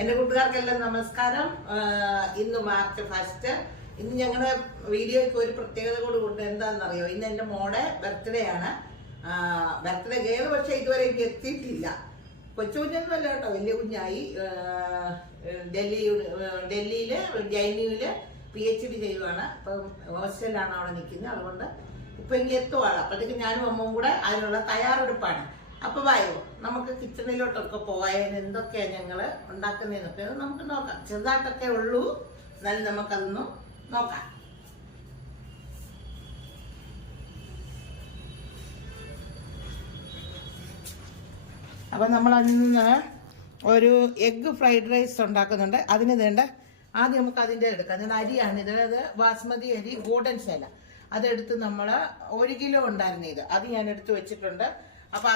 എന്റെ കൂട്ടുകാർക്കെല്ലാം നമസ്കാരം. ഇന്ന് മാർച്ച് 1. ഇന്ന് ഞങ്ങളുടെ വീഡിയോയ്ക്ക് ഒരു പ്രത്യേകത കൂടി കൊണ്ട് എന്താണെന്നറിയോ, ഇന്ന് എന്റെ മോടെ ബർത്ത്ഡേ ആണ്. ബർത്ത്ഡേ ഗേൾ പക്ഷെ ഇതുവരെ എനിക്ക് എത്തിയിട്ടില്ല. കൊച്ചു കുഞ്ഞൊന്നുമല്ല കേട്ടോ, വലിയ കുഞ്ഞായി. ഡൽഹിയില് ജൈനുവില് PhD ചെയ്യുവാണ്. അപ്പം ഹോസ്റ്റലിലാണ് അവിടെ നിൽക്കുന്നത്. അതുകൊണ്ട് ഇപ്പൊ എനിക്ക് എത്തുവാണ്. അപ്പോഴത്തേക്ക് ഞാനും അമ്മവും കൂടെ അതിനുള്ള തയ്യാറെടുപ്പാണ്. അപ്പൊ വായോ, നമുക്ക് കിച്ചണിലോട്ടൊക്കെ പോയാൽ എന്തൊക്കെയാ ഞങ്ങള് ഉണ്ടാക്കുന്നതെന്നൊക്കെ നമുക്ക് നോക്കാം. ചെറുതായിട്ടൊക്കെ ഉള്ളൂ, എന്നാലും നമുക്കതൊന്നും നോക്കാം. അപ്പൊ നമ്മൾ അതിൽ നിന്ന് ഒരു എഗ് ഫ്രൈഡ് റൈസ് ഉണ്ടാക്കുന്നുണ്ട്. അതിന് വേണ്ട ആദ്യം നമുക്ക് അതിൻ്റെ എടുക്കാം. ഞാൻ അരിയാണ് ഇത്, ബാസ്മതി അരി ഗോൾഡൻ ശേല. അതെടുത്ത് നമ്മൾ 1 കിലോ ഉണ്ടായിരുന്നു ഇത്, അത് ഞാൻ എടുത്ത് വെച്ചിട്ടുണ്ട്. അപ്പൊ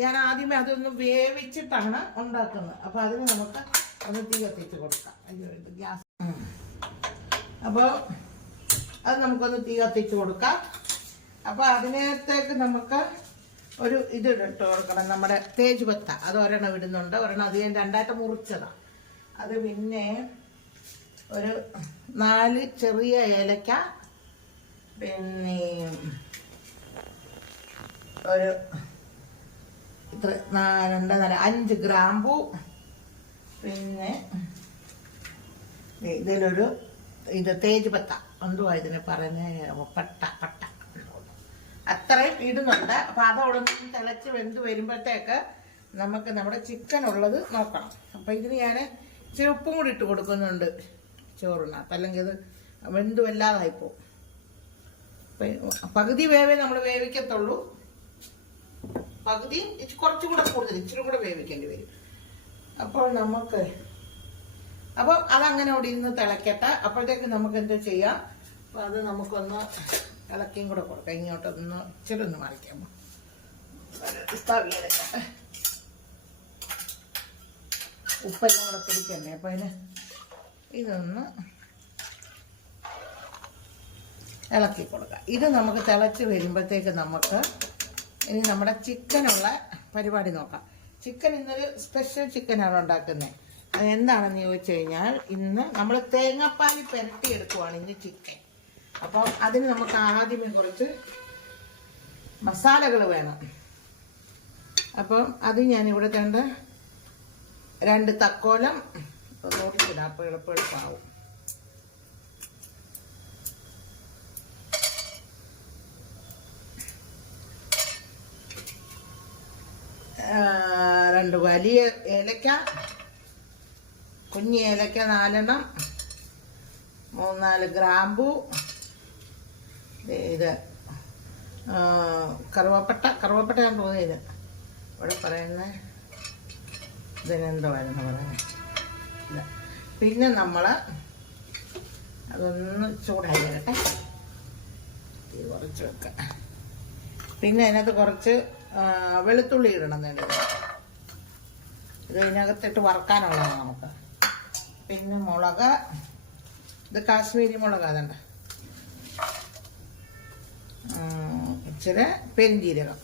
ഞാൻ ആദ്യമേ അതൊന്ന് വേവിച്ചിട്ടാണ് ഉണ്ടാക്കുന്നത്. അപ്പൊ അതിന് നമുക്ക് ഒന്ന് തീ കത്തിച്ച് കൊടുക്കാം. ഗ്യാസ് അപ്പോൾ അത് നമുക്കൊന്ന് തീ കത്തിച്ച് കൊടുക്കാം. അപ്പൊ അതിനകത്തേക്ക് നമുക്ക് ഒരു ഇത് ഇട്ട് കൊടുക്കണം, നമ്മുടെ തേജ് പത്ത. അത് ഒരെണ്ണം ഇടുന്നുണ്ട്, ഒരെണ്ണം അത് ഞാൻ 2ആയിട്ട് മുറിച്ചതാണ്. അത് പിന്നെ ഒരു 4 ചെറിയ ഏലക്ക, പിന്നെ ഒരു 5 ഗ്രാമ്പു, പിന്നെ ഇതിലൊരു തേജ് പത്ത, എന്തുവാ ഇതിന് പറയുന്ന, പട്ട അത്രയും ഇടുന്നുണ്ട്. അപ്പൊ അതോടെ തിളച്ച് വെന്ത് വരുമ്പോഴത്തേക്ക് നമുക്ക് നമ്മുടെ ചിക്കൻ ഉള്ളത് നോക്കണം. അപ്പൊ ഇതിന് ഞാൻ ഇച്ചിരി ഉപ്പും കൂടി ഇട്ട് കൊടുക്കുന്നുണ്ട് ചോറിനകത്ത്, അല്ലെങ്കിൽ ഇത് വെന്ത് വല്ലാതായിപ്പോ. പകുതി വേവേ നമ്മൾ വേവിക്കത്തുള്ളൂ, പകുതി കുറച്ചും കൂടെ കൂടുതൽ ഇച്ചിരി കൂടെ വേവിക്കേണ്ടി വരും. അപ്പോൾ നമുക്ക് അതങ്ങനെ അവിടെ ഇരുന്ന് തിളക്കട്ടെ. അപ്പോഴത്തേക്ക് നമുക്ക് എന്താ ചെയ്യാം, അപ്പൊ അത് നമുക്കൊന്ന് ഇളക്കിയും കൂടെ കൊടുക്കാം. ഇങ്ങോട്ടൊന്ന് ഇച്ചിരി ഒന്ന് മറിക്കാം. ഉപ്പെല്ലാം കൂടെ പിടിക്കണ്ടേ, അപ്പൊ അതിന് ഇതൊന്ന് ഇളക്കി കൊടുക്കാം. ഇത് നമുക്ക് തിളച്ച് വരുമ്പോഴത്തേക്ക് നമുക്ക് ഇനി നമ്മുടെ ചിക്കനുള്ള പരിപാടി നോക്കാം. ചിക്കൻ ഇന്നൊരു സ്പെഷ്യൽ ചിക്കനാണ് ഉണ്ടാക്കുന്നത്. അത് എന്താണെന്ന് ചോദിച്ചു കഴിഞ്ഞാൽ, ഇന്ന് നമ്മൾ തേങ്ങാപ്പാൽ പുരട്ടി എടുക്കുവാണ് ഇന്ന് ചിക്കൻ. അപ്പം അതിന് നമുക്ക് ആദ്യമേ കുറച്ച് മസാലകൾ വേണം. അപ്പം അത് ഞാനിവിടെ കണ്ട് 2 തക്കോലം നോക്കിയിടാം, അപ്പോൾ എളുപ്പമാവും. രണ്ട് വലിയ ഏലക്ക, കുഞ്ഞി ഏലക്ക 4 3-4 ഗ്രാമ്പു, ഇത് കറുവപ്പട്ട ഞാൻ തോന്നിയത് ഇവിടെ പറയുന്ന ഇതിനെന്തോയിരുന്നു പറയുന്നത്. പിന്നെ നമ്മൾ അതൊന്ന് ചൂടായി വരട്ടെ, തീ കുറച്ച് വെക്കാം. പിന്നെ അതിനകത്ത് കുറച്ച് വെളുത്തുള്ളി ഇടണം. ഇത് ഇതിനകത്തിട്ട് വറക്കാനുള്ളതാണ് നമുക്ക്. പിന്നെ മുളക്, ഇത് കാശ്മീരി മുളക്, അതുണ്ട്. ഇച്ചിരി പെരിഞ്ജീരകം,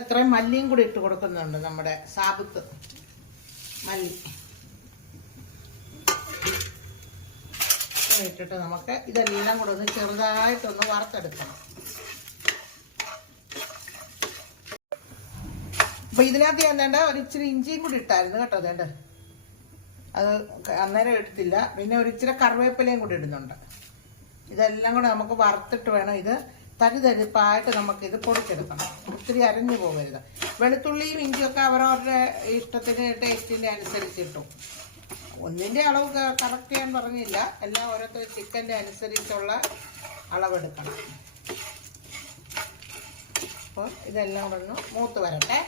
ഇത്രയും മല്ലിയും കൂടി ഇട്ട് കൊടുക്കുന്നുണ്ട്, നമ്മുടെ സാബുത്ത് മല്ലി ഇട്ടിട്ട് നമുക്ക് ഇതെല്ലാം കൂടെ ഒന്ന് ചെറുതായിട്ടൊന്ന് വറുത്തെടുക്കണം. അപ്പൊ ഇതിനകത്ത് ഞാൻ വേണ്ട ഒരു ഇച്ചിരി ഇഞ്ചിയും കൂടി ഇട്ടായിരുന്നു കേട്ടോ. അതേണ്ട അത് അന്നേരം എടുത്തില്ല. പിന്നെ ഒരു ഇച്ചിരി കറിവേപ്പിലയും കൂടി ഇടുന്നുണ്ട്. ഇതെല്ലാം കൂടെ നമുക്ക് വറുത്തിട്ട് വേണം ഇത് തരിതരിപ്പായിട്ട് നമുക്കിത് പൊടിച്ചെടുക്കണം. ഒത്തിരി അരഞ്ഞു പോകരുത്. വെളുത്തുള്ളിയും ഇഞ്ചിയൊക്കെ അവരവരുടെ ഇഷ്ടത്തിന് ടേസ്റ്റിൻ്റെ അനുസരിച്ചിട്ടും. ഒന്നിൻ്റെ അളവ് കറക്റ്റ് ചെയ്യാൻ പറഞ്ഞില്ല, എല്ലാം ഓരോരുത്തർ ചിക്കൻ്റെ അനുസരിച്ചുള്ള അളവെടുക്കണം. അപ്പോൾ ഇതെല്ലാം ഒന്ന് മൂത്ത് വരട്ടെ.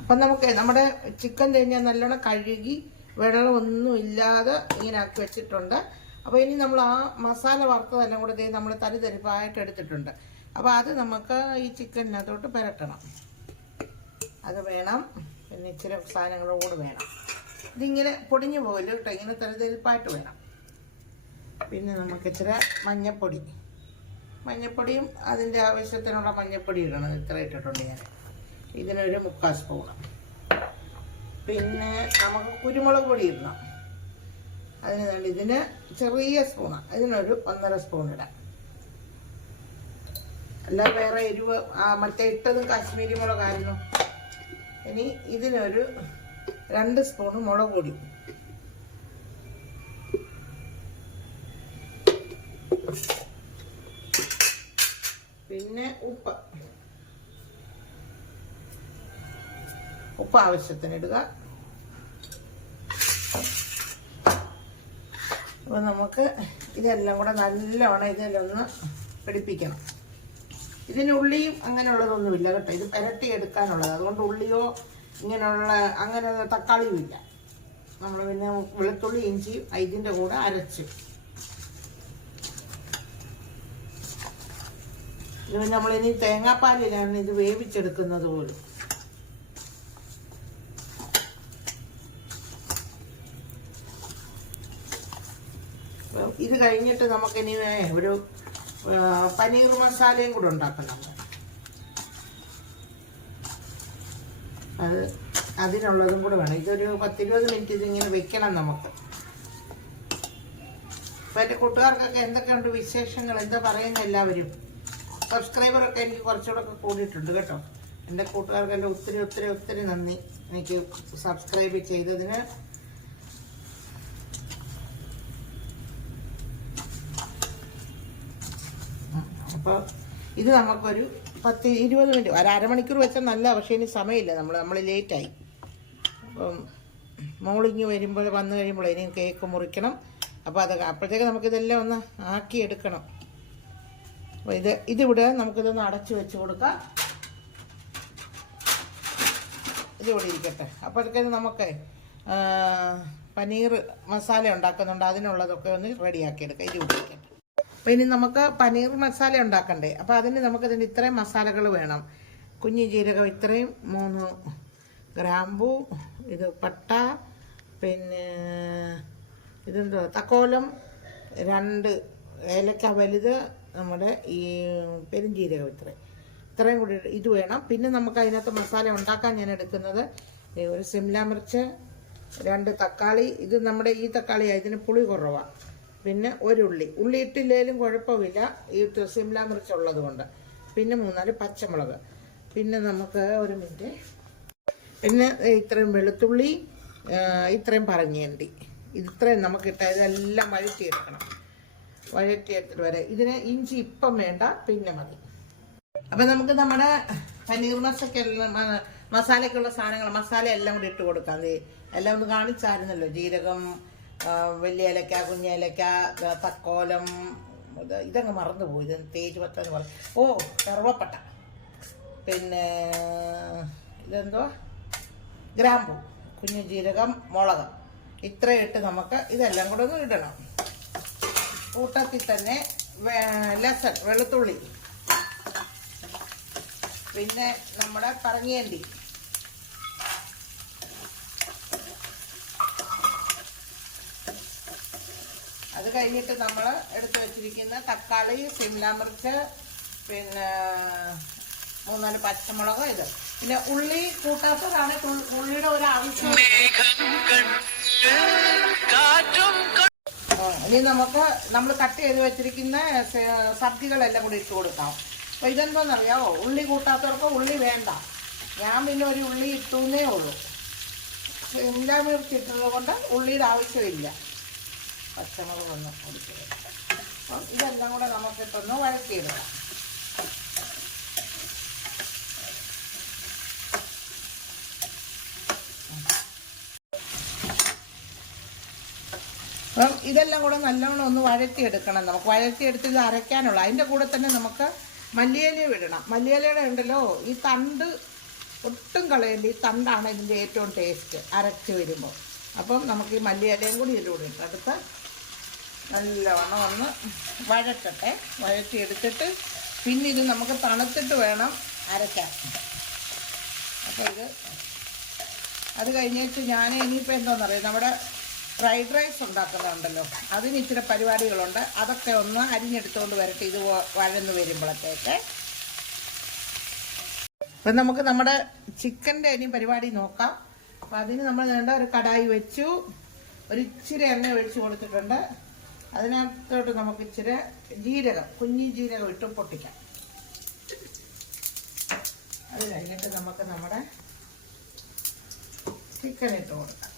അപ്പം നമുക്ക് നമ്മുടെ ചിക്കൻ കഴിഞ്ഞാൽ നല്ലോണം കഴുകി വെള്ളമൊന്നും ഇല്ലാതെ ഇങ്ങനെ ആക്കി വെച്ചിട്ടുണ്ട്. അപ്പോൾ ഇനി നമ്മൾ ആ മസാല വറുത്തതെല്ലാം കൂടെ നമ്മൾ തരിതരിപ്പായിട്ട് എടുത്തിട്ടുണ്ട്. അപ്പോൾ അത് നമുക്ക് ഈ ചിക്കനകത്തോട്ട് പുരട്ടണം. അത് വേണം. പിന്നെ ഇച്ചിരി സാധനങ്ങളും കൂടെ വേണം. ഇതിങ്ങനെ പൊടിഞ്ഞു പോകില്ല കേട്ടോ, ഇങ്ങനെ തരിതരിപ്പായിട്ട് വേണം. പിന്നെ നമുക്ക് ഇച്ചിരി മഞ്ഞപ്പൊടി, മഞ്ഞൾപ്പൊടിയും അതിൻ്റെ ആവശ്യത്തിനുള്ള മഞ്ഞൾപ്പൊടി ഇടണം. ഇത്ര ഇട്ടിട്ടുണ്ട് ഞാൻ. ഇതിനൊരു 3/4 സ്പൂണ്. പിന്നെ നമുക്ക് കുരുമുളക് പൊടി ഇടണം. അതിന് വേണ്ടി ഇതിന് ചെറിയ സ്പൂണാണ്. ഇതിനൊരു 1.5 സ്പൂൺ ഇടാം. അല്ലാതെ വേറെ എരിവ് മറ്റേ ഇട്ടതും കാശ്മീരി മുളകായിരുന്നു. ഇനി ഇതിനൊരു 2 സ്പൂണ് മുളക് പൊടി. പിന്നെ ഉപ്പ് ആവശ്യത്തിന് ഇടുക. അപ്പോൾ നമുക്ക് ഇതെല്ലാം കൂടെ നല്ലവണ്ണം ഇതിലൊന്ന് പിടിപ്പിക്കണം. ഇതിന് ഉള്ളിയും അങ്ങനെയുള്ളതൊന്നുമില്ല കേട്ടോ. ഇത് പുരട്ടി എടുക്കാനുള്ളത്. അതുകൊണ്ട് ഉള്ളിയോ ഇങ്ങനെയുള്ള അങ്ങനെ തക്കാളിയും ഇല്ല. നമ്മൾ പിന്നെ വെളുത്തുള്ളി ഇഞ്ചിയും ഇതിൻ്റെ കൂടെ അരച്ച് ഇത് നമ്മളിനി തേങ്ങാപ്പാലിലാണ് ഇത് വേവിച്ചെടുക്കുന്നത് പോലും. ഇത് കഴിഞ്ഞിട്ട് നമുക്കിനി ഒരു പനീർ മസാലയും കൂടെ ഉണ്ടാക്കണം. അതിനുള്ളതും കൂടെ വേണം. ഇതൊരു 10-20 മിനിറ്റ് ഇതിങ്ങനെ വെക്കണം നമുക്ക്. അപ്പം എൻ്റെ കൂട്ടുകാർക്കൊക്കെ എന്തൊക്കെയുണ്ട് വിശേഷങ്ങൾ, എന്താ പറയുന്ന എല്ലാവരും? സബ്സ്ക്രൈബറൊക്കെ എനിക്ക് കുറച്ചുകൂടെ കൂടിയിട്ടുണ്ട് കേട്ടോ. എൻ്റെ കൂട്ടുകാർക്കെല്ലാം ഒത്തിരി നന്ദി എനിക്ക് സബ്സ്ക്രൈബ് ചെയ്തതിന്. അപ്പോൾ ഇത് നമുക്കൊരു 10-20 മിനിറ്റ്, ഒരു അരമണിക്കൂർ വെച്ചാൽ നല്ല. പക്ഷേ ഇനി സമയമില്ല, നമ്മൾ ലേറ്റായി. അപ്പം മോളിങ്ങ് വന്നു കഴിയുമ്പോൾ ഇനി കേക്ക് മുറിക്കണം. അപ്പോൾ അപ്പോഴത്തേക്ക് നമുക്കിതെല്ലാം ഒന്ന് ആക്കിയെടുക്കണം. അപ്പോൾ ഇതിവിടെ നമുക്കിതൊന്ന് അടച്ചു വെച്ച് കൊടുക്കാം. ഇതിവിടെ ഇരിക്കട്ടെ. അപ്പോഴത്തേക്ക് നമുക്ക് പനീർ മസാല ഉണ്ടാക്കുന്നുണ്ട്. അതിനുള്ളതൊക്കെ ഒന്ന് റെഡിയാക്കി എടുക്കാം. ഇതിവിടെ ഇരിക്കട്ടെ. അപ്പോൾ ഇനി നമുക്ക് പനീർ മസാല ഉണ്ടാക്കണ്ടേ. അപ്പോൾ അതിന് നമുക്കിതിന് ഇത്രയും മസാലകൾ വേണം. കുഞ്ഞു ജീരകം ഇത്രയും, 3 ഗ്രാമ്പൂ, ഇത് പട്ട, പിന്നെ ഇതെന്തോ തക്കോലം, 2 ഏലക്ക വലുത്, നമ്മുടെ ഈ പെരുംജീരകം ഇത്രയും കൂടി ഇത് വേണം. പിന്നെ നമുക്ക് അതിനകത്ത് മസാല ഉണ്ടാക്കാൻ ഞാൻ എടുക്കുന്നത് ഒരു സിംല മിർച്ച്, 2 തക്കാളി. ഇത് നമ്മുടെ ഈ തക്കാളിയാണ്, ഇതിന് പുളി കുറവാണ്. പിന്നെ ഒരു ഉള്ളി ഇട്ടില്ലേലും കുഴപ്പമില്ല, ഈ സിംല മിർച്ച് ഉള്ളത് കൊണ്ട്. പിന്നെ 3-4 പച്ചമുളക്. പിന്നെ നമുക്ക് ഒരു മിനിറ്റ്, പിന്നെ ഇത്രയും വെളുത്തുള്ളി, ഇത്രയും പറങ്ങേണ്ടി, ഇത്രയും നമുക്കിട്ട ഇതെല്ലാം വഴറ്റിയെടുക്കണം. വഴറ്റിയെടുത്തിട്ട് വരെ ഇതിന് ഇഞ്ചി ഇപ്പം വേണ്ട, പിന്നെ മതി. അപ്പം നമുക്ക് നമ്മുടെ പനീർ മസാലയ്ക്കുള്ള സാധനങ്ങൾ മസാല എല്ലാം കൂടി ഇട്ട് കൊടുക്കാം. എല്ലാം ഒന്ന് കാണിച്ചായിരുന്നല്ലോ. ജീരകം, വലിയ ഏലക്ക, കുഞ്ഞേലക്ക, തക്കോലം, ഇതങ്ങ് മറന്നുപോയി. ഇത് തേജ് പറയും. കറുവപ്പട്ട, പിന്നെ ഇതെന്തോ ഗ്രാമ്പൂ, കുഞ്ഞു ജീരകം, മുളക്, ഇത്രയും ഇട്ട് നമുക്ക് ഇതെല്ലാം കൂടെ ഒന്ന് ഇടണം. കൂട്ടത്തിൽ തന്നെ ലസൺ, വെളുത്തുള്ളി, പിന്നെ നമ്മുടെ പറങ്ങേണ്ടി, അത് കഴിഞ്ഞിട്ട് നമ്മൾ എടുത്തു വെച്ചിരിക്കുന്ന തക്കാളി, സിംല മിർച്ച്, പിന്നെ 3-4 പച്ചമുളക്, ഇത് പിന്നെ ഉള്ളി കൂട്ടാത്തതാണ്. ഉള്ളിയുടെ ഒരു ആവശ്യം. ഇനി നമുക്ക് നമ്മൾ കട്ട് ചെയ്ത് വെച്ചിരിക്കുന്ന സബ്ജികളെല്ലാം കൂടി ഇട്ട് കൊടുക്കാം. അപ്പോൾ ഇതെന്തോന്നറിയാമോ, ഉള്ളി കൂട്ടാത്തവർക്ക് ഉള്ളി വേണ്ട. ഞാൻ പിന്നെ ഒരു ഉള്ളി ഇട്ടുന്നേ ഉള്ളൂ. സിംല മിർച്ച് ഇട്ടത് കൊണ്ട് ഉള്ളിയുടെ ആവശ്യമില്ല. പച്ചമുളക് ഒന്ന് പൊടിച്ചത്. അപ്പം ഇതെല്ലാം കൂടെ നമുക്കിട്ടൊന്ന് വഴറ്റിയിടണം. അപ്പം ഇതെല്ലാം കൂടെ നല്ലവണ്ണം ഒന്ന് വഴറ്റിയെടുക്കണം. നമുക്ക് വഴറ്റിയെടുത്ത് ഇത് അരയ്ക്കാനുള്ള. അതിൻ്റെ കൂടെ തന്നെ നമുക്ക് മല്ലിയില ഇടണം. മല്ലിയിലയുടെ ഉണ്ടല്ലോ, ഈ തണ്ട് ഒട്ടും കളയണ്ട. ഈ തണ്ടാണ് ഇതിൻ്റെ ഏറ്റവും ടേസ്റ്റ് അരച്ച് വരുമ്പോൾ. അപ്പം നമുക്ക് ഈ മല്ലിയിലയും കൂടി ഇതിലൂടെ ഇട്ടെടുത്ത് നല്ലവണ്ണം ഒന്ന് വഴറ്റട്ടെ. വഴറ്റിയെടുത്തിട്ട് പിന്നെ ഇത് നമുക്ക് തണുത്തിട്ട് വേണം അരയ്ക്കാൻ. അപ്പോൾ അത് കഴിഞ്ഞിട്ട് ഞാൻ ഇനിയിപ്പോൾ എന്താണെന്നറിയാം, നമ്മുടെ ഫ്രൈഡ് റൈസ് ഉണ്ടാക്കുന്നുണ്ടല്ലോ, അതിന് ഇച്ചിരി പരിപാടികളുണ്ട്. അതൊക്കെ ഒന്ന് അരിഞ്ഞെടുത്തുകൊണ്ട് വരട്ടെ, ഇത് വഴന്ന് വരുമ്പോഴത്തേക്ക്. അപ്പം നമുക്ക് നമ്മുടെ ചിക്കൻ്റെ ഇനി പരിപാടി നോക്കാം. അപ്പം അതിന് നമ്മൾ വേണ്ട ഒരു കടായി വെച്ചു, ഒരു ഇച്ചിരി എണ്ണ ഒഴിച്ച് കൊടുത്തിട്ടുണ്ട്. അതിനകത്തോട്ട് നമുക്ക് ഇച്ചിരി ജീരകം, കുഞ്ഞി ജീരകം ഇട്ട് പൊട്ടിക്കാം. അത് കഴിഞ്ഞിട്ട് നമുക്ക് നമ്മുടെ ചിക്കൻ ഇട്ട് കൊടുക്കാം.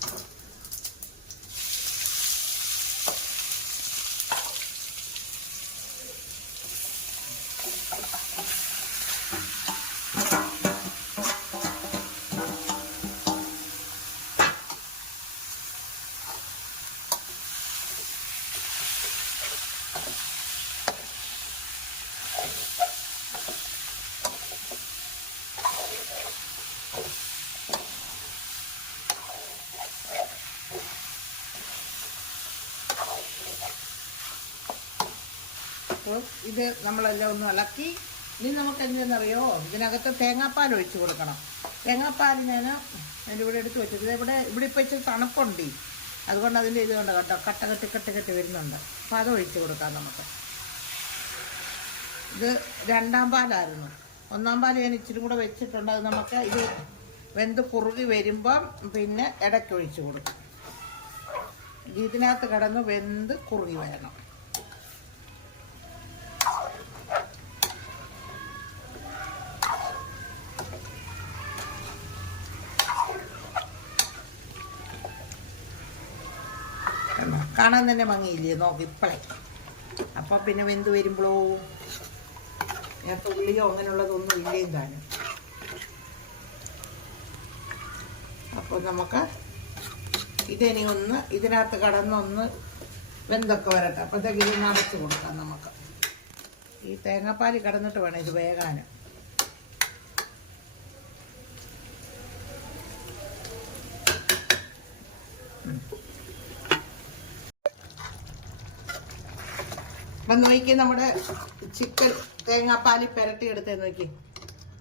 ഇത് നമ്മളെല്ലാം ഒന്ന് ഇളക്കി. ഇനി നമുക്ക് എന്തെന്നറിയോ, ഇതിനകത്ത് തേങ്ങാപ്പാൽ ഒഴിച്ച് കൊടുക്കണം. തേങ്ങാപ്പാൽ ഞാൻ അതിൻ്റെ ഇവിടെ എടുത്ത് വെച്ചിട്ട് ഇവിടെ ഇപ്പോൾ ഇച്ചിരി തണുപ്പുണ്ട്, അതുകൊണ്ട് അതിൻ്റെ ഇത് കൊണ്ട് കേട്ടോ കട്ട കെട്ടി വരുന്നുണ്ട്. അപ്പോൾ അത് ഒഴിച്ച് കൊടുക്കാം നമുക്ക്. ഇത് രണ്ടാം പാലായിരുന്നു, ഒന്നാം പാൽ ഞാൻ ഇച്ചിരി കൂടെ വെച്ചിട്ടുണ്ട്. അത് നമുക്ക് ഇത് വെന്ത് കുറുകി വരുമ്പം പിന്നെ ഇടയ്ക്ക് ഒഴിച്ച് കൊടുക്കും. ഇതിനകത്ത് കിടന്ന് വെന്ത് കുറുകി വരണം. കാണാൻ തന്നെ ഭംഗിയില്ലേ, നോക്ക് ഇപ്പളേ. അപ്പം പിന്നെ വെന്ത് വരുമ്പോഴോ ഉള്ളിയോ അങ്ങനെയുള്ളതൊന്നും ഇല്ലേയും താനും. അപ്പോൾ നമുക്ക് ഇതിനി ഒന്ന് ഇതിനകത്ത് കടന്നൊന്ന് വെന്തൊക്കെ വരട്ടെ. അപ്പോഴത്തേക്ക് ഇത് നിറച്ച് കൊടുക്കാം നമുക്ക്. ഈ തേങ്ങാപ്പാൽ കിടന്നിട്ട് വേണം ഇത് വേകാൻ. അപ്പം നോക്കി നമ്മുടെ ചിക്കൻ തേങ്ങാപ്പാലിൽ പുരട്ടി എടുത്തേ നോക്കി,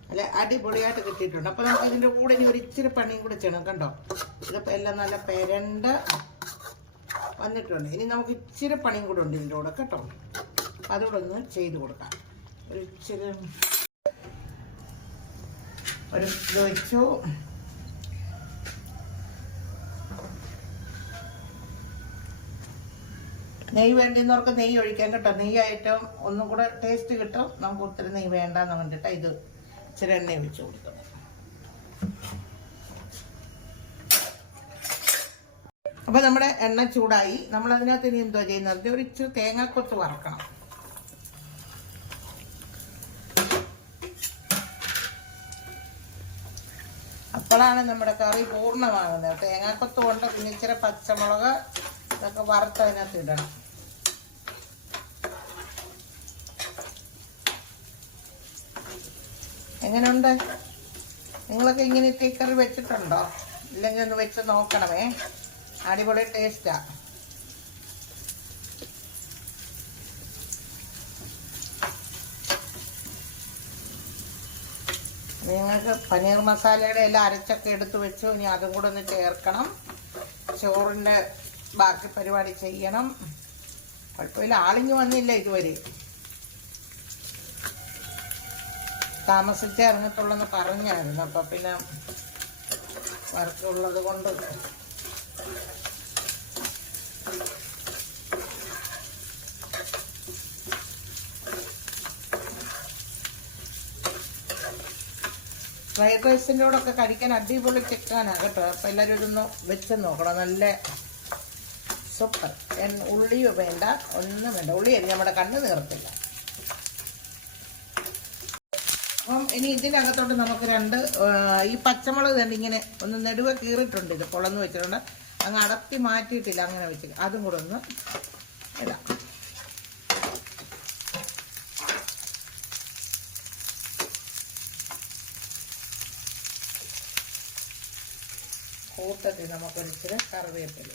അല്ല അടിപൊളിയായിട്ട് കിട്ടിയിട്ടുണ്ട്. അപ്പം നമുക്ക് ഇതിൻ്റെ കൂടെ ഇനി ഒരു ഇച്ചിരി പണിയും കൂടെ ചെയ്യണം. കണ്ടോ, ഇതിപ്പോൾ എല്ലാം നല്ല പെരണ്ട് വന്നിട്ടുണ്ട്. ഇനി നമുക്ക് ഇച്ചിരി പണിയും കൂടെ ഉണ്ട് ഇതിൻ്റെ കൂടെ കേട്ടോ. അതുകൂടെ ഒന്ന് ചെയ്ത് കൊടുക്കാം. ഒരു ഇച്ചിരി ഒരു ഇത് വെച്ചു. നെയ്യ് വേണ്ടുന്നവർക്ക് നെയ്യ് ഒഴിക്കാൻ കേട്ടോ. നെയ്യായിട്ടും ഒന്നും കൂടെ ടേസ്റ്റ് കിട്ടും. നമുക്ക് ഒത്തിരി നെയ്യ് വേണ്ടാന്ന് കണ്ടിട്ട് ഇത് ഇച്ചിരി എണ്ണ ഒഴിച്ച് കൊടുക്കണം. അപ്പോൾ നമ്മുടെ എണ്ണ ചൂടായി. നമ്മളതിനകത്ത് ഇനി എന്തോ ചെയ്യുന്നത്, ഒരു ഇച്ചിരി തേങ്ങാക്കൊത്ത് വറക്കണം. അപ്പോഴാണ് നമ്മുടെ കറി പൂർണ്ണമാകുന്നത്. തേങ്ങാക്കൊത്ത് കൊണ്ട് പിന്നെ ഇച്ചിരി പച്ചമുളക് ഇതൊക്കെ വറുത്ത് അതിനകത്ത് ഇടണം. എങ്ങനെയുണ്ട്? നിങ്ങളൊക്കെ ഇങ്ങനെ കറി വെച്ചിട്ടുണ്ടോ? ഇല്ലെങ്കിൽ ഒന്ന് വെച്ച് നോക്കണമേ, അടിപൊളി ടേസ്റ്റാ. നിങ്ങൾക്ക് പനീർ മസാലയുടെ എല്ലാം അരച്ചൊക്കെ എടുത്ത് വെച്ചു. ഇനി അതും കൂടെ ഒന്ന് ചേർക്കണം. ചോറിൻ്റെ ബാക്കി പരിപാടി ചെയ്യണം. കുഴപ്പമില്ല, ആളിഞ്ഞ് വന്നില്ല ഇതുവരെ. താമസിച്ചേ ഇറങ്ങത്തുള്ളെന്ന് പറഞ്ഞായിരുന്നു. അപ്പം പിന്നെ വർക്കുള്ളത് കൊണ്ട് ഫ്രൈഡ് റൈസിൻ്റെ കൂടെ ഒക്കെ കഴിക്കാൻ അടിപൊളി ചിക്കനാണ് കേട്ടോ. അപ്പം എല്ലാവരും ഇതൊന്ന് വെച്ച് നോക്കണം. നല്ല സൂപ്പർ. ഉള്ളിയോ വേണ്ട, ഒന്നും വേണ്ട. ഉള്ളിയല്ല, നമ്മുടെ കണ്ണ് നീർത്തില്ല. അപ്പം ഇനി ഇതിനകത്തോട്ട് നമുക്ക് ഈ പച്ചമുളക് തന്നെ ഇങ്ങനെ ഒന്ന് നെടുവ കീറിയിട്ടുണ്ട്. ഇത് പൊളന്ന് വെച്ചിട്ടുണ്ട്. അങ്ങ് അടത്തി മാറ്റിയിട്ടില്ല, അങ്ങനെ വെച്ചിട്ട് അതും കൂടെ ഒന്ന് ഇടാം. കൂട്ടത്തിൽ നമുക്കൊരിച്ചിരി കറിവേപ്പില.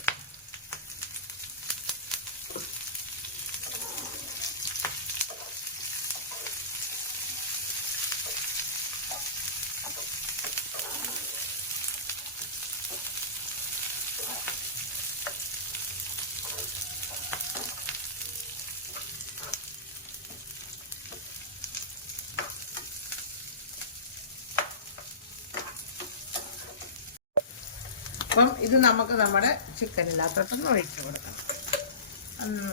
അപ്പം ഇത് നമുക്ക് നമ്മുടെ ചിക്കനില്ലാത്തോട്ടൊന്ന് ഒഴിച്ച് കൊടുക്കണം. ഒന്ന്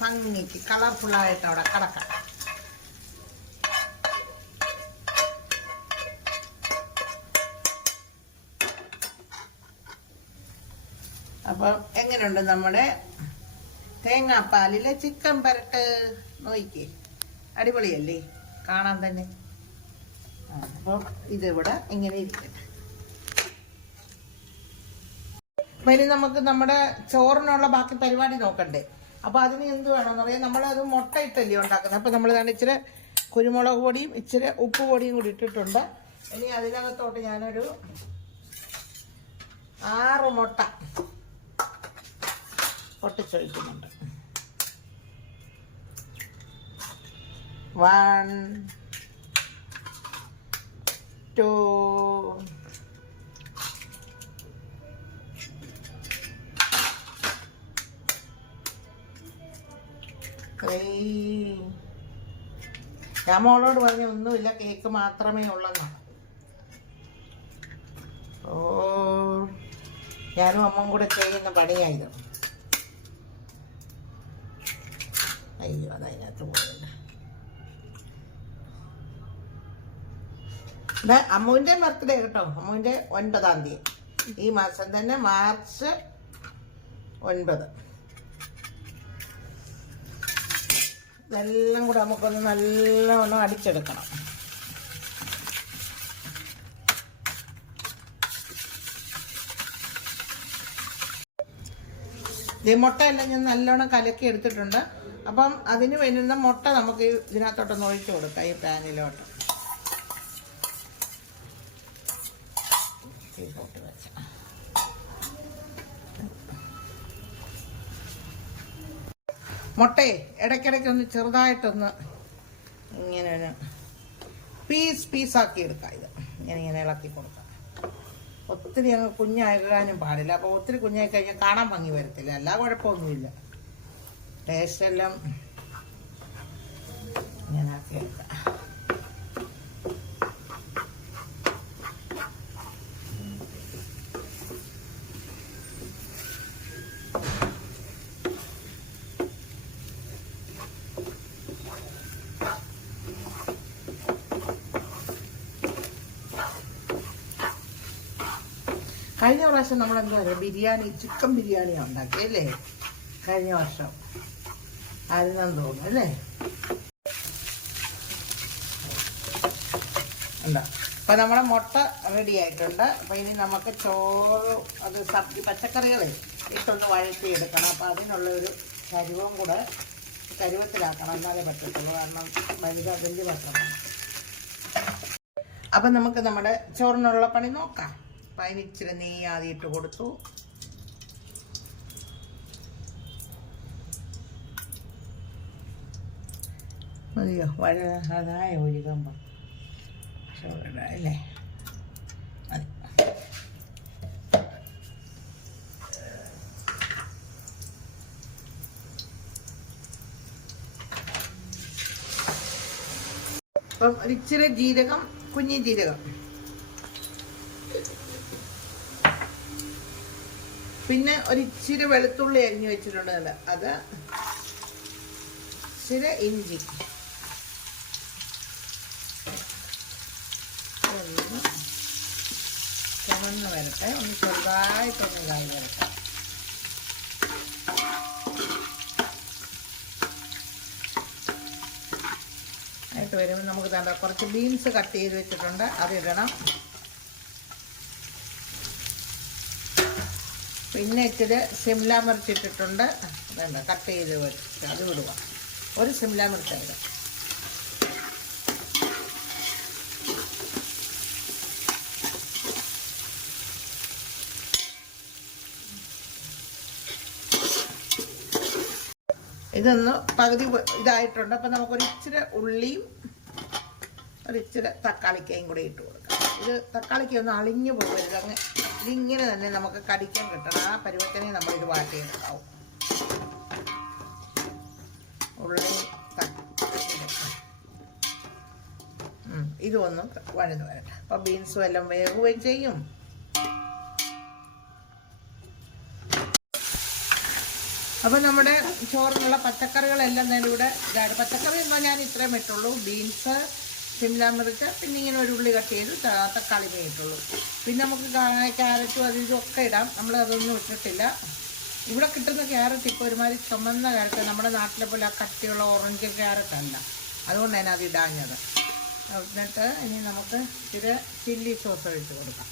ഭംഗിക്ക് കളർഫുള്ളായിട്ട് അവിടെ കിടക്കാം. അപ്പം എങ്ങനെയുണ്ട് നമ്മുടെ തേങ്ങാപ്പാലിലെ ചിക്കൻ പരട്ട്? നോക്കിക്കേ, അടിപൊളിയല്ലേ കാണാൻ തന്നെ. അപ്പം ഇതിവിടെ ഇങ്ങനെ ഇരിക്കട്ടെ. അപ്പം ഇനി നമുക്ക് നമ്മുടെ ചോറിനുള്ള ബാക്കി പരിപാടി നോക്കണ്ടേ? അപ്പോൾ അതിന് എന്ത് വേണമെന്ന് പറയാം, നമ്മളത് മുട്ട ഇട്ടല്ലേ ഉണ്ടാക്കുന്നത്. അപ്പം നമ്മൾ ഇതാണ് ഇച്ചിരി കുരുമുളക് പൊടിയും ഇച്ചിരി ഉപ്പ് പൊടിയും കൂടി ഇട്ടിട്ടുണ്ട്. ഇനി അതിനകത്തോട്ട് ഞാനൊരു 6 മുട്ട പൊട്ടിച്ചൊഴിക്കുന്നുണ്ട്. 1 2 3. ഞാൻ മോളോട് പറഞ്ഞ ഒന്നുമില്ല, കേക്ക് മാത്രമേ ഉള്ളെന്നാണ്. ഞാനും അമ്മയും കൂടെ ചെയ്യുന്ന പണിയായത്. അയ്യോ, അതതിനകത്ത് പോയില്ല. അമ്മുവിൻ്റെ ബർത്ത്ഡേ കേട്ടോ, അമ്മുവിൻ്റെ 9-ാം തീയതി ഈ മാസം തന്നെ, മാർച്ച് 9. ഇതെല്ലാം കൂടെ നമുക്കൊന്ന് നല്ലവണ്ണം അടിച്ചെടുക്കണം. ഈ മുട്ടയെല്ലാം ഞാൻ നല്ലോണം കലക്കി എടുത്തിട്ടുണ്ട്. അപ്പം അതിന് വേണ്ടുന്ന മുട്ട നമുക്ക് ഇതിനകത്തോട്ടൊന്ന് ഒഴിച്ചു കൊടുക്കാം, ഈ പാനിലോട്ട്. മുട്ടയെ ഇടയ്ക്കിടയ്ക്കൊന്ന് ചെറുതായിട്ടൊന്ന് ഇങ്ങനെ ഒരു പീസാക്കി എടുക്കാം. ഇത് ഇങ്ങനെ ഇളക്കി കൊടുക്കാം. ഒത്തിരി അങ്ങ് കുഞ്ഞാകാനും പാടില്ല. അപ്പോൾ ഒത്തിരി കുഞ്ഞായി കഴിഞ്ഞാൽ കാണാൻ ഭംഗി വരത്തില്ല. എല്ലാ കുഴപ്പമൊന്നുമില്ല. ടേസ്റ്റ് എല്ലാം ഇങ്ങനെ ആക്കി എടുക്കാം. കഴിഞ്ഞ പ്രാവശ്യം നമ്മളെന്താ പറയുക, ബിരിയാണി, ചിക്കൻ ബിരിയാണിയാണ് ഉണ്ടാക്കിയല്ലേ കഴിഞ്ഞ വർഷം? ആയിരുന്നെന്ന് തോന്നുന്നു അല്ലേ? ഉണ്ടോ? അപ്പം നമ്മുടെ മുട്ട റെഡി ആയിട്ടുണ്ട്. അപ്പം ഇനി നമുക്ക് ചോറ്, അത് സബ്ജി പച്ചക്കറികളെ ഇട്ടൊന്ന് വഴറ്റിയെടുക്കണം. അപ്പം അതിനുള്ളൊരു ചരുവം കൂടെ ചരുവത്തിലാക്കണം, എന്നാലേ പറ്റത്തുള്ളൂ. കാരണം വലിയ പറ്റണം. അപ്പം നമുക്ക് നമ്മുടെ ചോറിനുള്ള പണി നോക്കാം. അപ്പം അതിന് ഇച്ചിരി നെയ്യ് ആദ്യം ഇട്ട് കൊടുത്തു. മതിയോ? അതായ ഒരു കമ്പം അല്ലേ? മതി. അപ്പം ഒരിച്ചിരി ജീരകം, കുഞ്ഞി ജീരകം, പിന്നെ ഒരിച്ചിരി വെളുത്തുള്ളി അരിഞ്ഞു വെച്ചിട്ടുണ്ട്. അത് ഇച്ചിരി ഇഞ്ചി, ഒന്ന് ചുമന്ന് വരട്ടെ, ഒന്ന് ചെറുതായിട്ടൊന്ന് ഇതായി വരട്ടെ. ആയിട്ട് വരുമ്പോൾ നമുക്ക് തണ്ട കുറച്ച് ബീൻസ് കട്ട് ചെയ്ത് വെച്ചിട്ടുണ്ട്, അതിടണം. പിന്നെ ഇച്ചിരി സിംല മിർച്ച് ഇട്ടിട്ടുണ്ട്, വേണ്ട കട്ട് ചെയ്ത് വെച്ചിട്ട് അത് വിടുക. ഒരു സിംല മിർച്ച് ഇടാം. ഇതൊന്ന് പകുതി ഇതായിട്ടുണ്ട്. അപ്പം നമുക്കൊരിച്ചിരി ഉള്ളിയും ഒരിച്ചിരി തക്കാളിക്കയും കൂടി ഇട്ട് കൊടുക്കാം. ഇത് തക്കാളിക്ക് ഒന്ന് അളിഞ്ഞു പോകരുത്, അങ്ങ് ഇതിങ്ങനെ തന്നെ നമുക്ക് കടിക്കാൻ കിട്ടണം. ആ പരുവത്തിനെ നമ്മളിത് വാട്ടിയെടുക്കാവും. ഉള്ളി ഇതൊന്നും വഴന്ന് വരട്ടെ. അപ്പം ബീൻസും എല്ലാം വേവുകയും ചെയ്യും. അപ്പോൾ നമ്മുടെ ചോറിനുള്ള പച്ചക്കറികളെല്ലാം തന്നെ ഇവിടെ ഇതാണ്. പച്ചക്കറി എന്നാൽ ഞാൻ ഇത്രയും ഇട്ടുള്ളൂ. ബീൻസ്, ഷിംല മിർച്ച്, പിന്നെ ഇങ്ങനെ ഒരു ഉള്ളി കട്ട് ചെയ്ത് തക്കാളി ഇട്ടുള്ളൂ. പിന്നെ നമുക്ക് ക്യാരറ്റും അത് ഇതൊക്കെ ഇടാം. നമ്മൾ അതൊന്നും ഇട്ടിട്ടില്ല. ഇവിടെ കിട്ടുന്ന ക്യാരറ്റ് ഇപ്പോൾ ഒരുമാതിരി ചുമന്ന ക്യാരറ്റ്, നമ്മുടെ നാട്ടിലെ പോലെ ആ കട്ടിയുള്ള ഓറഞ്ച് ക്യാരറ്റ് അല്ല. അതുകൊണ്ടാണ് അത് ഇടാഞ്ഞത്. എന്നിട്ട് ഇനി നമുക്ക് ഇത് ചില്ലി സോസ് ഒഴിച്ച് കൊടുക്കാം.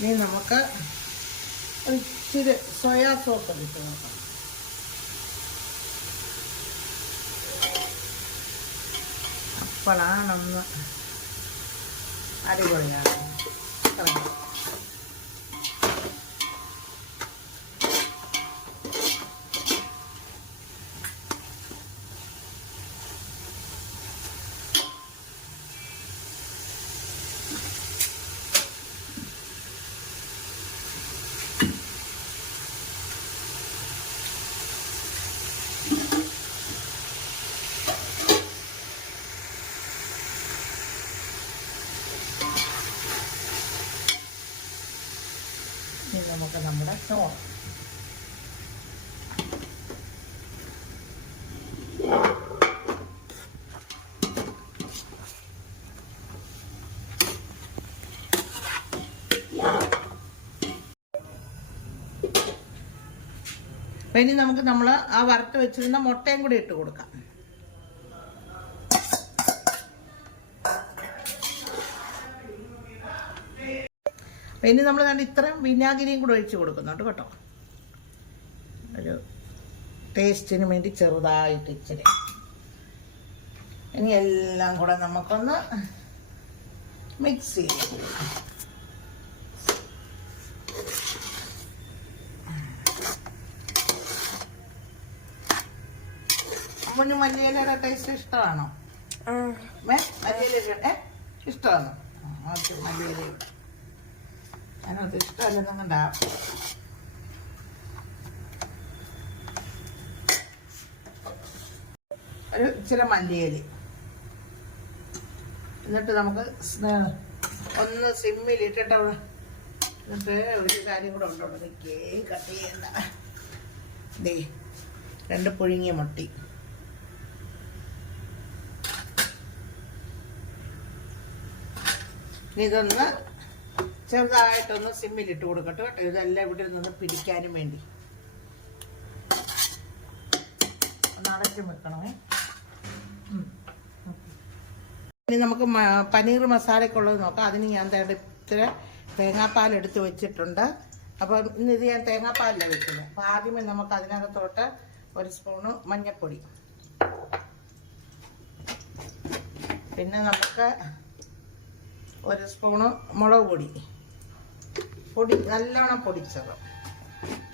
ഇനി നമുക്ക് ഇച്ചിരി സോയാ സോസ് ഇട്ട് നോക്കാം. അപ്പോഴാണൊന്ന് അടിപൊളിയാണ്. നമുക്ക് നമ്മുടെ ചോറ് അപ്പം ഇനി നമുക്ക് നമ്മൾ ആ വറുത്ത് വെച്ചിരുന്ന മുട്ടയും കൂടി ഇട്ട് കൊടുക്കാം. അപ്പം ഇനി നമ്മൾ കണ്ട് ഇത്രയും വിനാഗിരിയും കൂടെ ഒഴിച്ച് കൊടുക്കുന്നുണ്ട് കേട്ടോ. ഒരു ടേസ്റ്റിന് വേണ്ടി ചെറുതായിട്ട് ഇച്ചിരി. ഇനി എല്ലാം കൂടെ നമുക്കൊന്ന് മിക്സ് ചെയ്ത് മുന്നു മല്ലിയിലയുടെ ടേസ്റ്റ് ഇഷ്ടമാണോ? മല്ലിയില ഇഷ്ടമാണോ? ഓക്കെ, മല്ലിയില അതിനകത്ത് ഇഷ്ടമല്ലെന്നുണ്ടാ. ഒരു ഇച്ചിരി മല്ലിയില എന്നിട്ട് നമുക്ക് ഒന്ന് സിമ്മിലിട്ടിട്ട് എന്നിട്ട് ഒരു കാര്യം കൂടെ ഉണ്ടോ, കട്ട് ചെയ്യണ്ട. ദേ 2 പുഴുങ്ങിയ മുട്ടി. ഇതൊന്ന് ചെറുതായിട്ടൊന്ന് സിമ്മിലിട്ട് കൊടുക്കട്ടെ കേട്ടോ. ഇതെല്ലാം ഇവിടെ നിന്ന് പിടിക്കാനും വേണ്ടി ഒന്ന് അടച്ചു വെക്കണമേ. ഇനി നമുക്ക് പനീർ മസാലയ്ക്കുള്ളത് നോക്കാം. അതിന് ഞാൻ ഇത്തിരി തേങ്ങാപ്പാൽ എടുത്ത് വെച്ചിട്ടുണ്ട്. അപ്പം ഇന്ന് ഇത് ഞാൻ തേങ്ങാപ്പാലിലാണ് വെക്കുന്നത്. അപ്പം ആദ്യമേ നമുക്ക് അതിനകത്തോട്ട് 1 സ്പൂണ് മഞ്ഞൾപ്പൊടി, പിന്നെ നമുക്ക് 1 സ്പൂണ് മുളക് പൊടി നല്ലോണം പൊടിച്ചത്,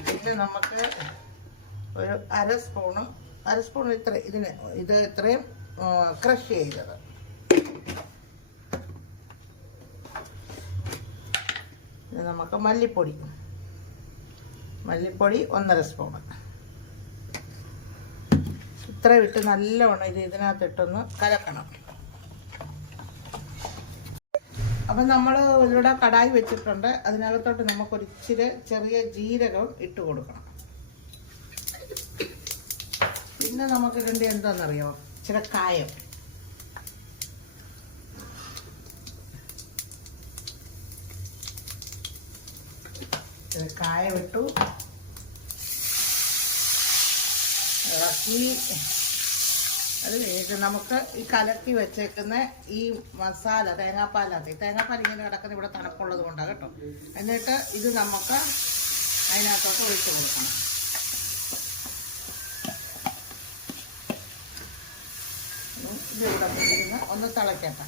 പിന്നെ നമുക്ക് ഒരു അര സ്പൂൺ ഇത് ഇത്രയും ക്രഷ് ചെയ്തത്, ഇത് നമുക്ക് മല്ലിപ്പൊടി 1.5 സ്പൂണ്. ഇത്ര ഇട്ട് നല്ലോണം ഇതിനകത്തിട്ടൊന്ന് കലക്കണം. അപ്പം നമ്മൾ ഇവിടെ കടായി വെച്ചിട്ടുണ്ട്. അതിനകത്തോട്ട് നമുക്കൊരു ഇച്ചിരി ചെറിയ ജീരകം ഇട്ട് കൊടുക്കണം. പിന്നെ നമുക്ക് ഇതിൻ്റെ എന്താണെന്നറിയോ, ഇച്ചിരി കായം, കായം ഇട്ടു ഇളക്കി. അത് കഴിഞ്ഞിട്ട് നമുക്ക് ഈ കലക്കി വെച്ചേക്കുന്ന ഈ മസാല തേങ്ങാപ്പാൽ ഇങ്ങനെ കിടക്കുന്ന ഇവിടെ തണുപ്പുള്ളത് കൊണ്ടാണ് കേട്ടോ. എന്നിട്ട് ഇത് നമുക്ക് അതിനകത്തോട്ട് ഒഴിച്ചു കൊടുക്കണം. ഇത് ഇവിടെ ഇരുന്ന് ഒന്ന് തിളക്കട്ടെ.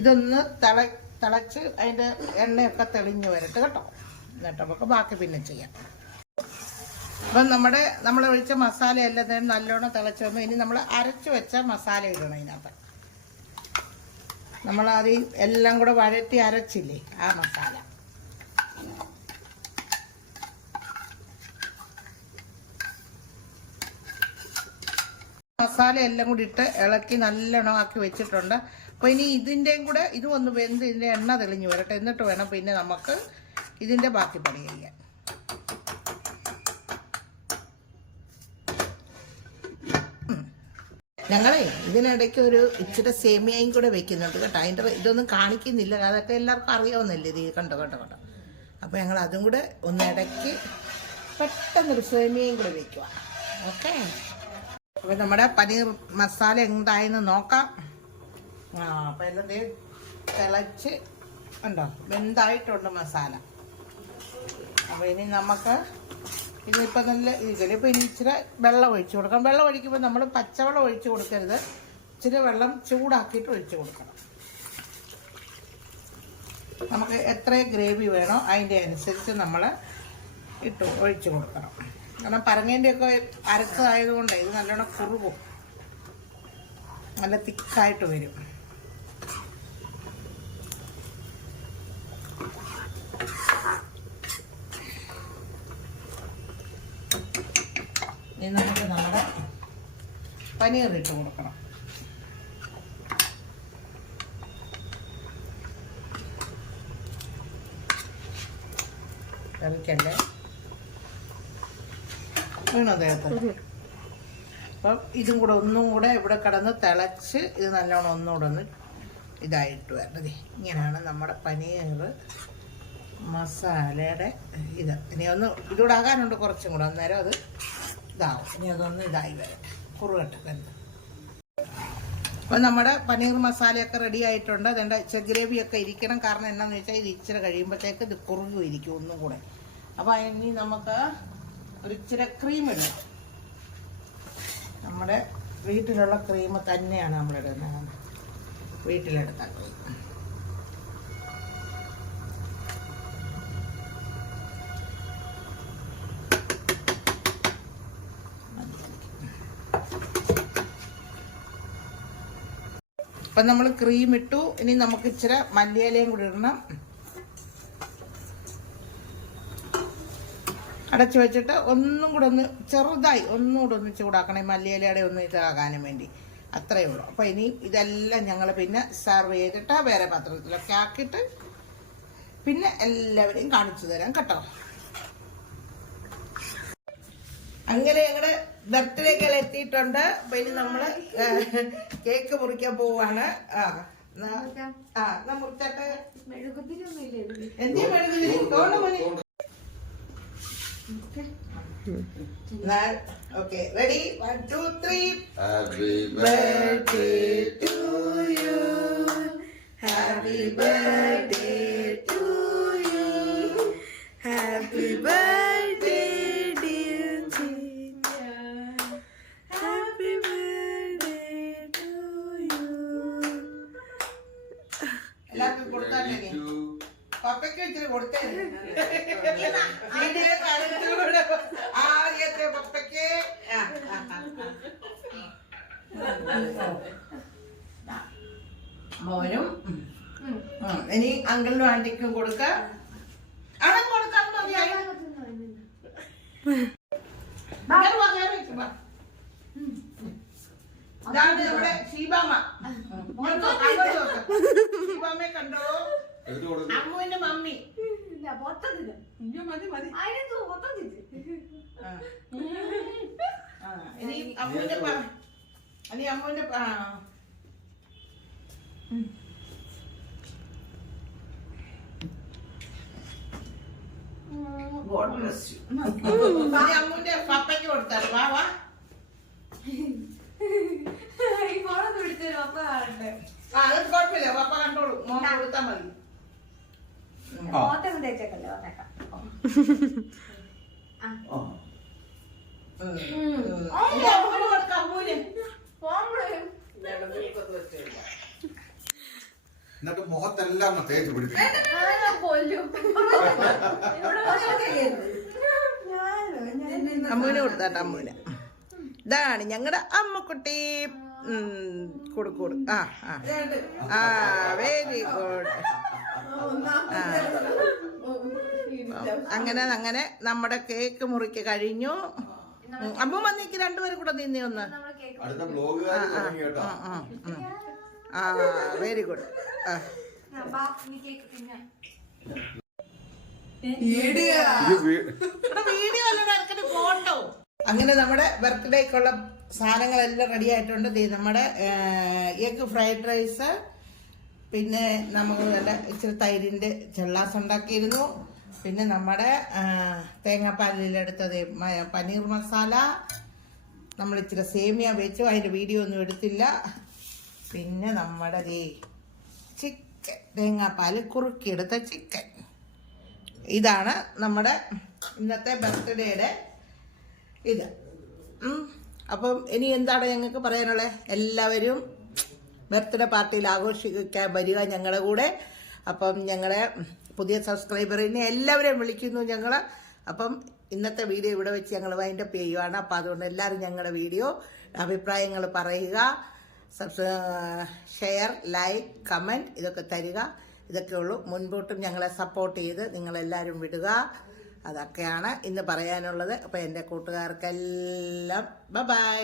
ഇതൊന്ന് തിളച്ച് അതിൻ്റെ എണ്ണയൊക്കെ തെളിഞ്ഞ് വരട്ടെ കേട്ടോ. എന്നിട്ട് നമുക്ക് ബാക്കി പിന്നെ ചെയ്യാം. അപ്പം നമ്മൾ ഒഴിച്ച മസാലയെല്ലാം നല്ലോണം തിളച്ച് വന്നു. ഇനി നമ്മൾ അരച്ച് വെച്ച മസാല ഇടണം അതിനകത്ത്. നമ്മളത് എല്ലാം കൂടെ വഴറ്റി അരച്ചില്ലേ ആ മസാല. മസാല എല്ലാം കൂടി ഇട്ട് ഇളക്കി നല്ലോണം ആക്കി വെച്ചിട്ടുണ്ട്. അപ്പോൾ ഇനി ഇതിൻ്റെയും കൂടെ ഇതും ഒന്ന് വെന്ത് ഇതിൻ്റെ എണ്ണ തെളിഞ്ഞ് വരട്ടെ. എന്നിട്ട് വേണം പിന്നെ നമുക്ക് ഇതിൻ്റെ ബാക്കി പണി ചെയ്യാൻ. ഞങ്ങളെ ഇതിനിടയ്ക്ക് ഒരു ഇച്ചിരി സേമിയയും കൂടെ വെക്കുന്നുണ്ട് കേട്ടോ. അതിൻ്റെ ഇതൊന്നും കാണിക്കുന്നില്ല, അതൊക്കെ എല്ലാവർക്കും അറിയാവുന്നല്ലേ ഇത്. കണ്ടോ. അപ്പോൾ ഞങ്ങൾ അതും കൂടെ ഒന്ന് ഇടയ്ക്ക് പെട്ടെന്നൊരു സേമിയയും കൂടെ വെക്കുക. ഓക്കെ. അപ്പോൾ നമ്മുടെ പനീർ മസാല എന്തായെന്ന് നോക്കാം. അപ്പോൾ എല്ലാം തിളച്ച് ഉണ്ടോ, വെന്തായിട്ടുണ്ട് മസാല. അപ്പോൾ ഇനി നമുക്ക് ഇതിപ്പോൾ നല്ല ഇതിൽ ഇപ്പോൾ ഇനി ഇച്ചിരി വെള്ളം ഒഴിച്ച് കൊടുക്കണം. വെള്ളം ഒഴിക്കുമ്പോൾ നമ്മൾ പച്ചവെള്ളം ഒഴിച്ച് കൊടുക്കരുത്, ഇച്ചിരി വെള്ളം ചൂടാക്കിയിട്ട് ഒഴിച്ച് കൊടുക്കണം. നമുക്ക് എത്ര ഗ്രേവി വേണോ അതിൻ്റെ അനുസരിച്ച് നമ്മൾ ഒഴിച്ച് കൊടുക്കണം. കാരണം പറങ്ങേൻ്റെയൊക്കെ അരച്ചതായതുകൊണ്ട് ഇത് നല്ലോണം കുറുകും, നല്ല തിക്കായിട്ട് വരും. ഇനി നമുക്ക് നമ്മുടെ പനീർ ഇട്ട് കൊടുക്കണം. ഇറക്കണ്ടേ വീണോ ദേഹത്ത്. അപ്പം ഇതും കൂടെ ഒന്നും കൂടെ ഇവിടെ കിടന്ന് തിളച്ച് ഇത് നല്ലോണം ഒന്നുകൂടെ ഒന്ന് ഇതായിട്ട് വരണത്. ഇങ്ങനെയാണ് നമ്മുടെ പനീർ മസാലയുടെ ഇത്. ഇനി ഒന്ന് ഇതുകൂടെ ആകാനുണ്ട് കുറച്ചും കൂടെ, അന്നേരം അത് ഇതാവും. ഇനി അതൊന്ന് ഇതായി വരും, കുറുകട്ടൊക്കെ. അപ്പം നമ്മുടെ പനീർ മസാലയൊക്കെ റെഡി ആയിട്ടുണ്ട്. അതിൻ്റെ ഗ്രേവിയൊക്കെ ഇരിക്കണം. കാരണം എന്നാന്ന് വെച്ചാൽ ഇത് ഇച്ചിരി കഴിയുമ്പോഴത്തേക്ക് ഇത് കുറുകും ഇരിക്കും ഒന്നും കൂടെ. അപ്പോൾ ഇനി നമുക്ക് ഒരു ഇച്ചിരി ക്രീം ഇടാം. നമ്മുടെ വീട്ടിലുള്ള ക്രീം തന്നെയാണ് നമ്മളിടുന്നത്, വീട്ടിലെടുത്ത ക്രീം. അപ്പം നമ്മൾ ക്രീം ഇട്ടു. ഇനി നമുക്ക് ഇച്ചിരി മല്ലിയിലയും കൂടി ഇടണം. അടച്ചു വെച്ചിട്ട് ഒന്നും കൂടെ ഒന്ന് ചെറുതായി ഒന്നുകൂടെ ഒന്ന് ചൂടാക്കണം, മല്ലിയിലയുടെ ഒന്ന് ഇതാകാനും വേണ്ടി. അത്രയേ ഉള്ളൂ. അപ്പോൾ ഇനി ഇതെല്ലാം ഞങ്ങൾ പിന്നെ സെർവ് ചെയ്തിട്ട് വേറെ പാത്രത്തിലൊക്കെ ആക്കിയിട്ട് പിന്നെ എല്ലാവരെയും കാണിച്ചു തരാം കേട്ടോ. അങ്ങനെ ഞങ്ങളുടെ ബർത്ത്ഡേകൾ എത്തിയിട്ടുണ്ട്. അപ്പൊ ഇനി നമ്മള് കേക്ക് മുറിക്കാൻ പോവാണ്. മുറിച്ചാട്ടെ. എന്തേ മെഴുകുതിരി തോണ്ട മോനെ. Okay, ready? 1 2 3. Happy birthday to you. Happy birthday to you. Happy birthday. പപ്പയ്ക്ക് ഇച്ചിരി കൊടുത്തേ. ആദ്യത്തെ പപ്പയ്ക്ക് മോനും ഇനി അങ്കിളിനും ആന്റിക്കും കൊടുക്ക. അവിടെ കൊടുക്കാൻ മതിയായി. ഇതാണ് നമ്മുടെ ഷീബാമ്മ. ഷീബാമ്മയെ കണ്ടോ? അമ്മുവിന്റെ മമ്മി. ഇനി അമ്മുവിന്റെ അമ്മുവിന്റെ പപ്പയ്ക്ക് കൊടുത്താൽ വാ വാ. അത് കുഴപ്പമില്ല, പപ്പ കണ്ടോളൂ. മോൻ കൊടുത്താൽ മതി. എന്നിട്ട് മുഖത്തെല്ലാം തേച്ച് പിടിക്കും. അമ്മൂന് കൊടുത്താട്ടെ അമ്മൂന്. ഇതാണ് ഞങ്ങളുടെ അമ്മക്കുട്ടി. കൊടുക്കൂട്. ആ വെരി ഗുഡ്. അങ്ങനെ നമ്മുടെ കേക്ക് മുറിക്ക് കഴിഞ്ഞു. അമ്മ വന്നേക്ക് രണ്ടുപേരും കൂടെ നിന്നേ ഒന്ന്. അടുത്ത ബ്ലോഗുകാർ തുടങ്ങി കേട്ടോ. Very good. വീഡിയോ അല്ല ഫോട്ടോ. അങ്ങനെ നമ്മുടെ ബർത്ത്ഡേക്കുള്ള സാധനങ്ങളെല്ലാം റെഡി ആയിട്ടുണ്ട്. നമ്മുടെ എഗ് ഫ്രൈഡ് റൈസ്, പിന്നെ നമുക്ക് നല്ല ഇച്ചിരി തൈരിൻ്റെ ചെള്ളാസ് ഉണ്ടാക്കിയിരുന്നു. പിന്നെ നമ്മുടെ തേങ്ങാപ്പാലിലെടുത്തത് പനീർ മസാല, നമ്മൾ ഇച്ചിരി സേമിയ വെച്ചു, അതിൻ്റെ വീഡിയോ ഒന്നും എടുത്തില്ല. പിന്നെ നമ്മുടെ ചിക്കൻ, തേങ്ങാപ്പാൽ കുറുക്കിയെടുത്ത ചിക്കൻ. ഇതാണ് നമ്മുടെ ഇന്നത്തെ ബർത്ത്ഡേയുടെ ഇത്. അപ്പം ഇനി എന്താണ് ഞങ്ങൾക്ക് പറയാനുള്ളത്? എല്ലാവരും ബർത്ത്ഡേ പാർട്ടിയിൽ ആഘോഷിക്കാൻ വരിക ഞങ്ങളുടെ കൂടെ. അപ്പം ഞങ്ങളുടെ പുതിയ സബ്സ്ക്രൈബറിനെ എല്ലാവരെയും വിളിക്കുന്നു ഞങ്ങൾ. അപ്പം ഇന്നത്തെ വീഡിയോ ഇവിടെ വെച്ച് ഞങ്ങൾ വൈൻഡപ്പ് ചെയ്യുവാണ്. അപ്പം അതുകൊണ്ട് എല്ലാവരും ഞങ്ങളുടെ വീഡിയോ അഭിപ്രായങ്ങൾ പറയുക, ഷെയർ, ലൈക്ക്, കമൻറ്റ് ഇതൊക്കെ തരിക. ഇതൊക്കെ ഉള്ളൂ. മുൻപോട്ടും ഞങ്ങളെ സപ്പോർട്ട് ചെയ്ത് നിങ്ങളെല്ലാവരും വിടുക. അതൊക്കെയാണ് ഇന്ന് പറയാനുള്ളത്. അപ്പോൾ എൻ്റെ കൂട്ടുകാർക്കെല്ലാം ബൈ.